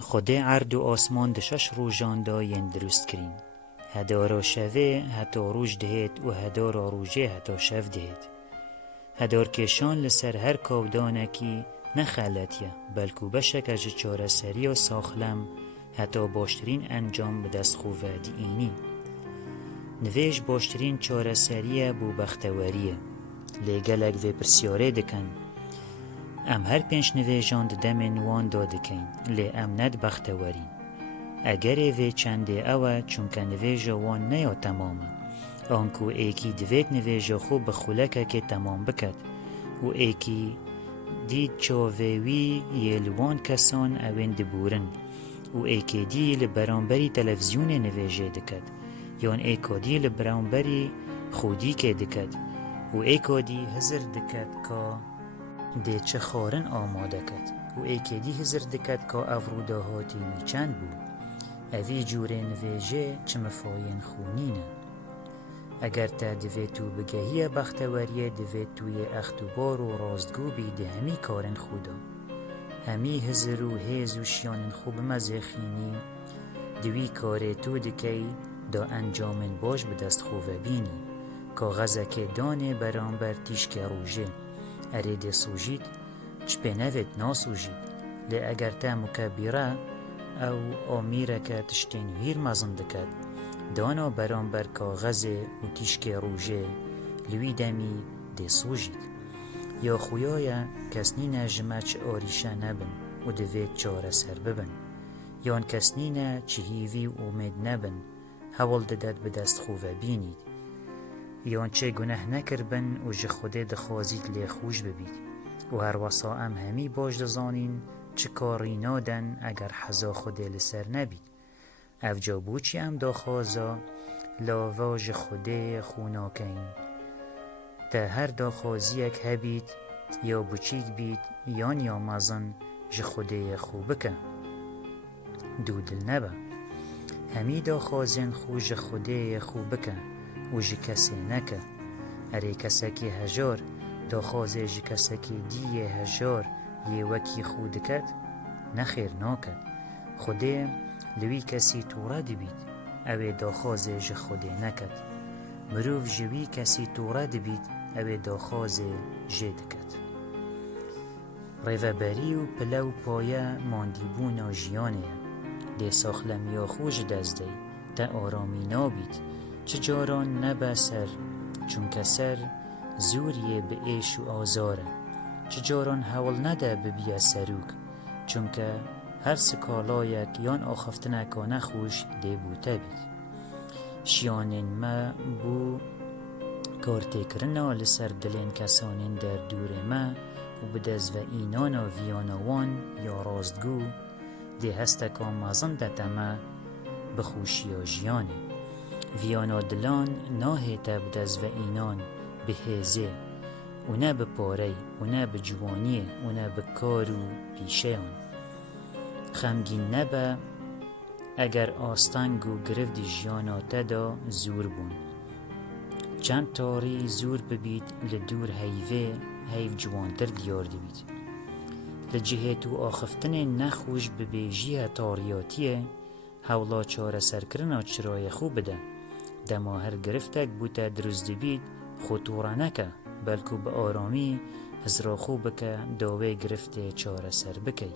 خدا عرض و آسمان دشش روژان دا ین درست کرین. هدا را شوه هتا روژ دهید و هدا را روژه هتا شو دهید. هدار کشان لسر هر کودانکی نخلتیه بلکو بشک از چاره سری و ساخلم هتا باشترین انجام به دست خواه دیینی. نویج باشترین چاره سریه بو بختوریه. لگلگ و پرسیاره دکن. ام هر پنج نویجان دمن وان دادکین لی ام ند بختورین. اگر وی چنده اوه چونکه نویجا وان نیا تمامه. آنکو ایکی دوید نویجا خوب بخولکه که تمام بکد و ایکی دید چاویوی یلوان کسان اوین دبورن و ایکی دی لبرانبری تلفزیون نویجه دکد یان ایکا دی لبرانبری خودی که دکد و ایکا دی هزر دکد که دی چه خارن آماده کد و ایکی دی هزر دکد که افروده هاتی میچند بود اوی جوره نویجه چه مفاین خونینه. اگر تا دوید تو بگهی بختوریه دوید توی اختبار و راستگو بیده همی کارن خودا همی هزر و هیز و شیانن خوب مزخینی دوی کار تو دکی دا انجامن باش به دست خوبه بینی کاغذه که دانه برانبر تیشک روژه اره ده سوژید چپه نوید ناسوژید لی اگر تا مکبیره او آمیره که تشتین هیر مزن دکد دانا برانبر کاغذ و تیشک روژه لوی دمی ده سوژید یا خویای کسنی نجمه چه آریشه نبن و دوید چاره سر ببن یان کسنی نه چه هیوی و امید نبن حوال ددد به دست خوبه بینید یان چه گناه نکر بن و جه خوده دخوازید لی خوش ببید و هر وصا ام همی باش دزانین چه کاری نادن اگر حضا خوده لسر نبید او جابو چی ام داخوازا لاواج خوده خوناکین تا هر داخوازی اک هبید یا بچیک بید یان یا مزن جه خوده خوبکه دودل نبا همی داخوازن خو جه خوده خوبکه و جه کسی نکه اره کسکی هجار داخوازه جه کسکی دیه هجار یه وکی خودکت نخیر ناکد خوده لوی کسی توره دبید اوه داخوازه جه خوده نکد مروف جوی کسی توره دبید اوه داخوازه جه دکد ریوبری و پلو پایه ماندیبون و جیانه دی ساخلمی و خوش دزده تا آرامی نابید چه جاران نبه سر چون که سر زوریه به ایش و آزاره چه جاران حول نده ببیه سروک چون که هر سکالایک یان آخفتنک و نخوش دی بوته بید شیانین ما بو کارتکرنا لسر دلین کسانین در دور ما و بدز و اینانا ویانوان یا راستگو دی هستکا مازن دتما بخوشی و جیانه ویانا دلان ناهی تا بدز و اینان بهزه و نه بپاره و نه بجوانیه و نه بکار و پیشه هن خمگین نبه اگر آستنگ و گرفت جیانا تدا زور بون چند تاری زور ببید لدور هیوه هیو جوانتر دیار دبید لجهت و آخفتن نخوش ببیجیه تاریاتیه حولا چاره سرکرنا چرای خوب بده دما هر گرفتک بوده درست دبید خطوره نکه بلکو به آرامی هزرا خوب بکه داوه گرفته چاره سر بکی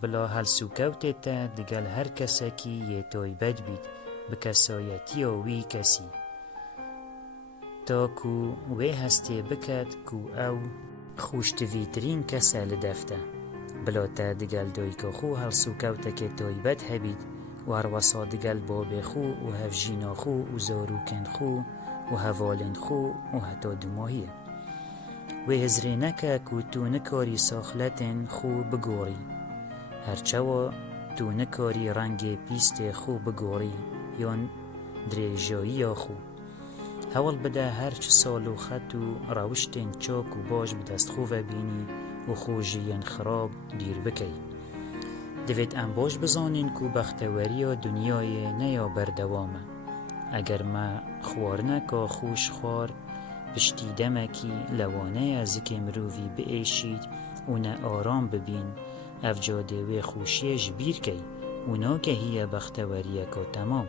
بلا هل سوکوت تا دگل هر کسکی یه تایبت بید بکسایتی و وی کسی تا کو وی هسته بکد کو او خوشتویترین کسه لدفته بلا تا دگل دایکا خو هل سوکوت که تایبت هبید و هر وصا دگل باب خو و هفجینا خو و زاروکن خو و هوالن خو و حتی دماهیه و هزره نکه که تو نکاری ساخلتن خو بگوری هرچوا تو نکاری رنگ پیست خو بگوری یان دریجایی خو حوال بده هرچ سالو خط و روشتن چاک و باش بدست خو بینی و خوشین خراب دیر بکی دوید ام باش بزانین که بختوری و دنیای نیا بردوامه اگر ما خوار نکا خوش خوار پشتی دمکی لوانه زکی مروفی بایشید و نه آرام ببین افجاده و خوشی جبیر کی و ناگهی بختوریه که تمام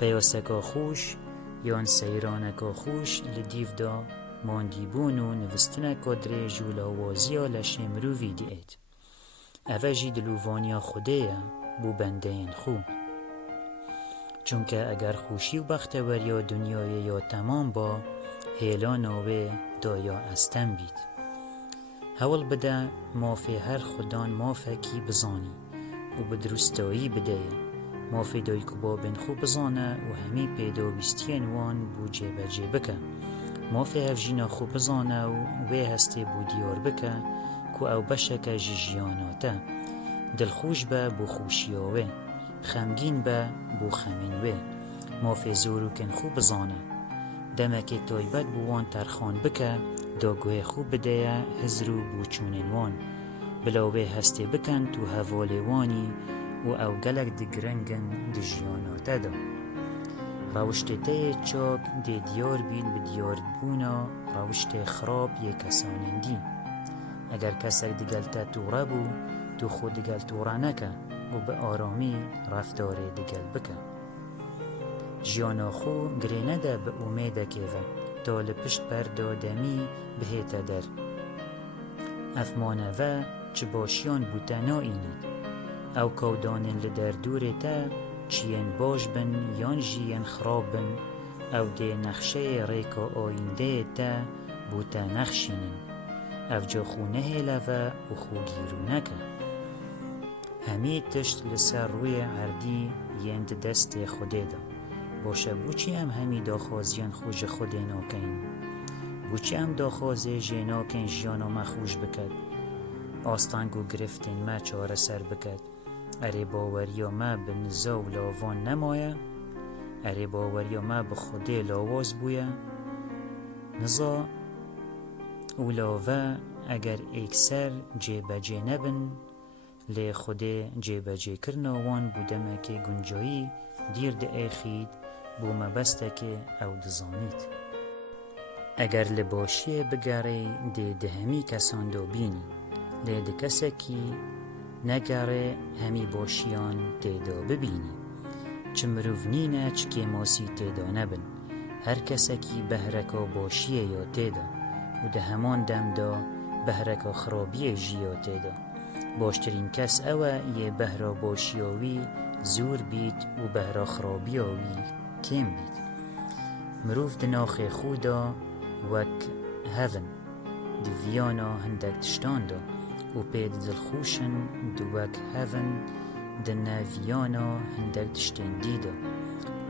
پیاسکا خوش یان سیرانکا خوش لدیو دا ماندیبون و نوستنکا دریج و لاوازیا لشه مروفی دیت اوه جی دلووانیا خوده بو بنده این خو چونکه اگر خوشی و بختوریا دنیای یا تمام با هیلا ناوه دایا استن بید هول بده مافی هر خدان مافکی بزانی و بدرستایی بده مافی دای کبا بین خوب بزانه و همی پیدا ویستین وان بو جیبه جیبکه مافی هفجینا خوب بزانه و وی هسته بو دیار بکه کو او بشک جیجیاناته دلخوش به بو خوشیاوه خمگین به بو خمینوه مافی زورو کن خوب بزانه دمک تایبت بوان ترخان بکه داگوه خوب بده هزرو بو چوننوان بلاوه هسته بکن تو هوالوانی و او گلک دگرنگن دجیاناته دا روشته چاک دی دیار بین به دیار بونا روشته خراب یه کسانندی اگر کسک دگلته توره بو تو خود دگل توره نکه و به آرامی رفتار دگل بکه جیانا خو گرینه ده به امیده که و تا لپشت پر دادمی بهیت در افمانه و چه باشیان بوده ناینید او کودانین لدر دوره تا چین باش بن یان جین خراب بن او ده نخشه ریکا آینده تا بوده نخشینن او جا خونه هلوه و خو گیرو نکه همی تشت لسر روی عردی یند دست خوده دا باشه بوچی همی داخوازیان خوش خوده ناکین بوچی داخوازه جناکین جیانا مخوش بکد آستانگو گرفتین ما چاره سر بکد اره باوریا ما به نزا و لاوان نمایه اره باوریا ما به خوده لاواز بویه نزا و لاوه اگر اکسر جیبه جی نبن لی خوده جیبه جی کرناوان بودمه که گنجایی دیر ده ایخید بو مبسته که او دزانید اگر لباشی بگره ده دهمی کسان دو بینی ده ده کسی که نگره همی باشیان تیدا ببینی چه مروفنینه چه که ماسی تیدا نبن هر کسی که بهرکا باشیه یا تیدا و ده همان دم دا بهرکا خرابیه جیا تیدا باشترین کس اوه یه بهرا باشیاوی زور بید و بهرا خرابیاوی کم بید مروف دناخ خودا وک هفن دویانا هندک تشتان دا و پید دلخوشن دو وک هفن دنویانا هندک تشتین دیدا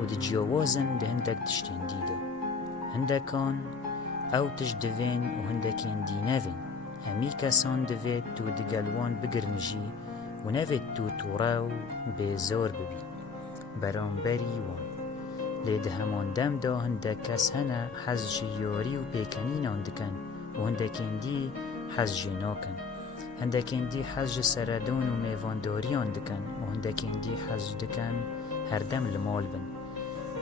و دی جیاوازن ده هندک تشتین دیدا هندکان او تجدوین و هندکین دی نوین همی کسان دوید تو دگلوان بگرنجی و نوید تو توراو بیزار ببی برانبری وان لید همان دم دا هنده کس هنه حز جیاری و پیکنینان دکن و هندکین دی حز جناکن هندکین دی حز سردان و میوانداریان دکن و هندکین دی حز دکن هر دم لمال بن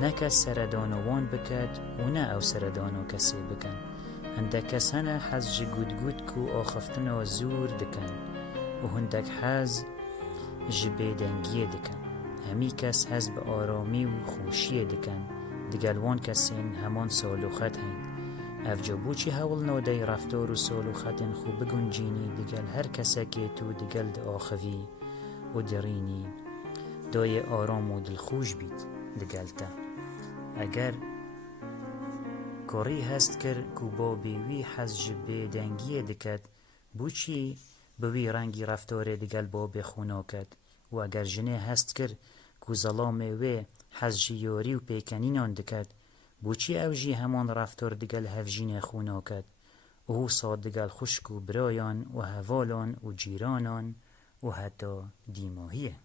نه کس سردانوان بکد و نه او سردانو کسی بکن هندک کس هنه حز جی گود گود کو آخفتن و زور دکن و هندک حز جی بیدنگیه دکن همی کس هز به آرامی و خوشی دکن دگلوان کسین همان سالوخت هن افجا بوچی هول ناده رفتار و سالوخت خوب بگنجینی دگل هر کسی که تو دگل ده آخوی و درینی دای آرام و دلخوش بید دگل تا اگر کاری هست کر کو با بیوی حز جبه دنگیه دکد بوچی بوی رنگی رفتار دگل با بخونا کد و اگر جنه هست کر کو ظلام و حز جیاری و پیکنینان دکد بوچی او جی همان رفتار دگل هفجین خونا کد او صاد دگل خشک و برایان و هوالان و جیرانان و حتی دیماهیه